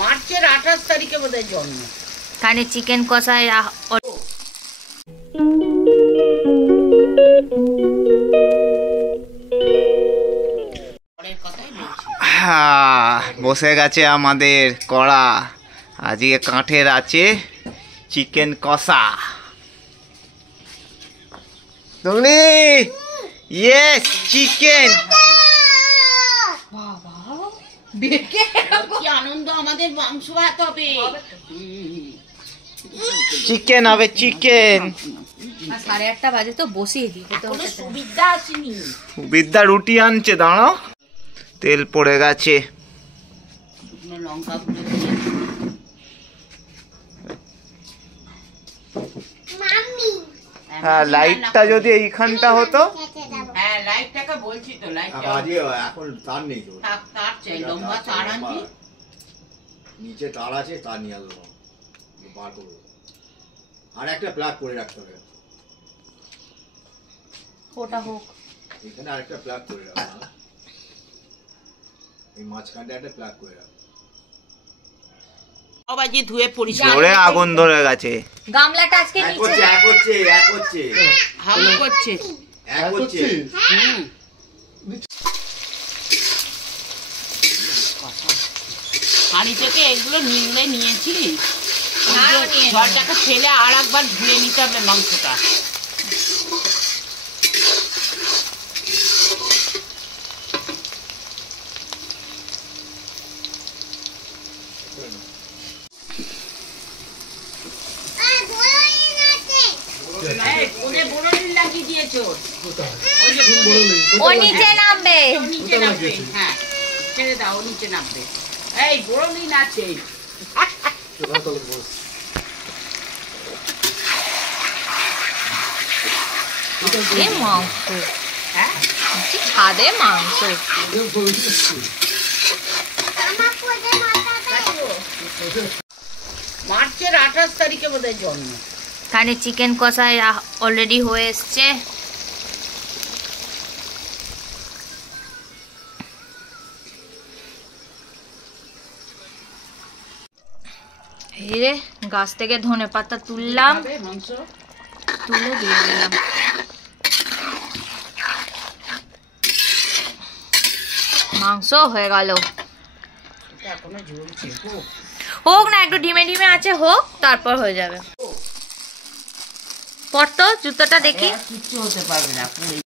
মার্চের 28 তারিখে বোধহয় জন্ম। কানে চিকেন কষায় বসে গেছে আমাদের কড়া। আজকে কাঠের আছে চিকেন কষা। তুমি ইয়েস চিকেন। কি আনন্দ, আমাদের মাংস ভাত হবে। চিকেন হবে চিকেন। 8:30 বাজে তো বসিয়ে দিই। সুবিধা আসেনি। বিদ্যা রুটি আনছে, দাঁড়াও। তেল পড়ে গেছে। লঙ্কা হ্যাঁ, লাইটটা যদি এইখানটা হতো। হ্যাঁ, লাইটটাকে বলছি তো, লাইটটা এখন তার নেই তো। তার চাই, লম্বা তার আনবি। নিচে তার আছে, তার নিয়ে আসবো, বার করবো। আর একটা প্লাগ করে রাখতে হবে। ওটা হোক। এখানে আরেকটা প্লাগ করে রাখবো। এই মাঝখানটা একটা প্লাগ করে রাখবো। বাজি ধুয়ে পরিষ্কার জোরে আগুন ধরে গেছে। গামলাটা আজকে এক নিচে হচ্ছে, এক হচ্ছে, এক হচ্ছে, হাম করছে। এক হচ্ছে। হাঁড়ি থেকে এগুলো নিংড়ে নিয়েছি। না, জলটাকে ফেলে আর একবার ধুয়ে নিতে হবে মাংসটা। ও নিচে নামবে। হ্যাঁ, ছেড়ে দাও, নিচে নামবে। এই বড় নিন আছে। মাংস, ছাদে মাংস। মার্চের 28 তারিখে বোধহয় জন্ম। কানে চিকেন কষায় অলরেডি হয়ে এসছে। এই গাছ থেকে ধনে পাতা তুললাম, তুলে দিয়ে দিলাম। মাংস হয়ে গেল। হোক না, একটু ঢিমে ঢিমে আছে, হোক, তারপর হয়ে যাবে। পর তো জুতোটা দেখি। কিচ্ছু হতে পারবে না।